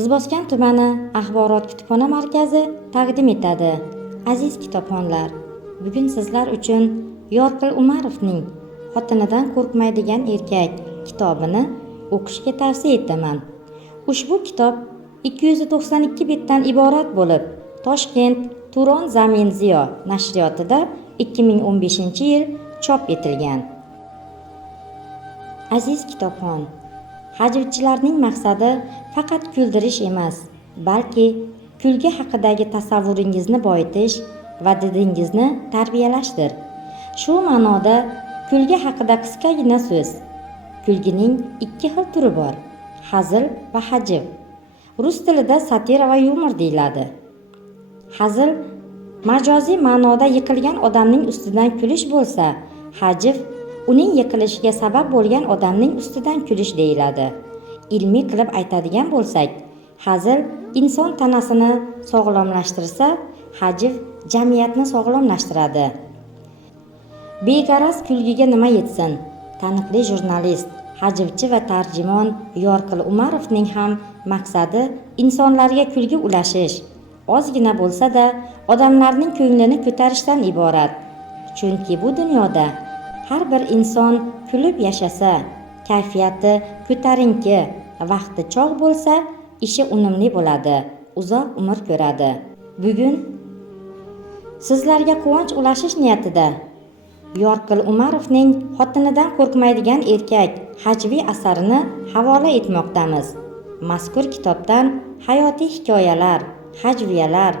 Izboskan tumani axborot kutubxona markazi taqdim etadi. Aziz kitobxonlar, bugun sizlar uchun Yorqin Umarovning Xotinidan qo'rqmaydigan erkak kitobini o'qishga tavsiya etaman. Ushbu kitob 292 betdan iborat bo'lib, Toshkent Turon Zamin Ziyo nashriyotida 2015-yil chop etilgan. Aziz kitobxon, hajvchilarning maqsadi faqat kuldirish emas, balki kulgi haqidagi tasavvuringizni boyitish va didingizni tarbiyalashdir. Shu ma'noda kulgi haqida qisqagina so'z. Kulgining ikki xil turi bor: hazil va hajv. Rus tilida satira va yumor deyiladi. Hazil majoziy ma'noda yiqilgan odamning ustidan kulish bo'lsa, hajv uning yiqilishiga sabab bo'lgan odamning ustidan kulish deyiladi. Ilmiy qilib aytadigan bo'lsak, hazil inson tanasini sog'lomlashtirsa, hajv jamiyatni sog'lomlashtiradi. Beg'araz kulgiga nima yetsin? Taniqli jurnalist, hajvchi va tarjimon Yorqin Umarovning ham maqsadi insonlarga kulgi ulashish, ozgina bo'lsa-da odamlarning ko'nglini ko'tarishdan iborat. Chunki bu dunyoda har bir inson kulib yashasa, kayfiyati ko'tarinki, vaqti chog' bo'lsa, ishi unumli bo'ladi, uzoq umr ko'radi. Bugun sizlarga quvonch ulashish niyatida Yorqin Umarovning Xotinidan qo'rqmaydigan erkak hajviy asarini havola etmoqdamiz. Mazkur kitobdan hayotiy hikoyalar, hajviyalar,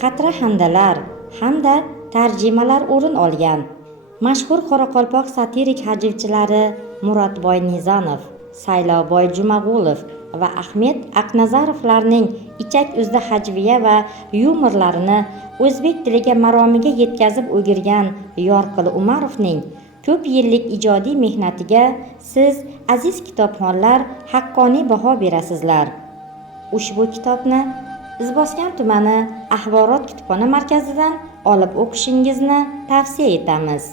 qatra-handalar hamda tarjimalar o'rin olgan. Mashhur qoraqalpoq satirik hajvchilari Murodboy Nizanov, Sayloboy Jumag'ulov va Ahmed Aqnazarovlarning ichak uzda hajviya va yumorlarini o'zbek tiliga maromiga yetkazib o'girgan Yorqin Umarovning ko'p yillik ijodiy mehnatiga siz, aziz kitobxonlar, haqqoniy baho berasizlar. Ushbu kitobni Izboskan tumani axborot kutubxona markazidan olib o'qishingizni tavsiya etamiz.